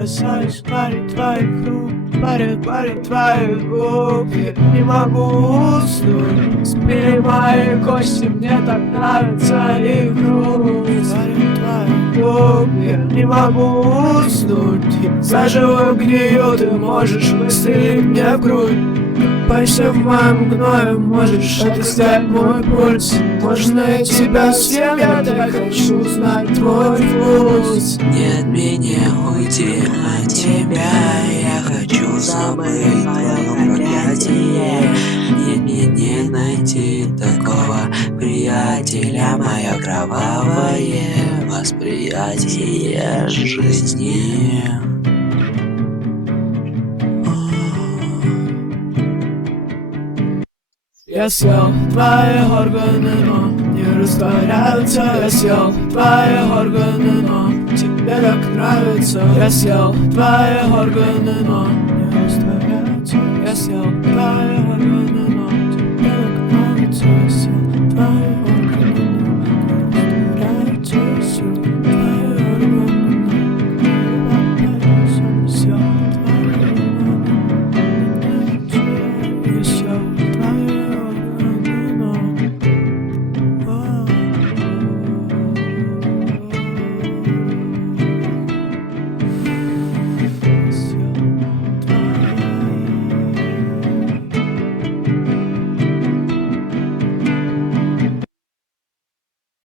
касаюсь парень твоих рук, парень твоих губ. Я не могу уснуть, спили мои кости, мне так нравится их рук. Парень твоих губ, я не могу уснуть, заживо гнию, ты можешь выстрелить мне в грудь. Купайся в моем гною, можешь отыскать мой пульс. Можно я тебя съем, я так хочу знать твой вкус. Нет меня уйти от тебя, я хочу забыть твое проклятие. Нет мне не найти такого приятеля, мое кровавое восприятие жизни. Я съел твои органы, но не растворяются. Я съел твои органы, но тебе так нравится. Я съел твои органы, но не растворяются. Я съел твои органы, но тебе так нравится.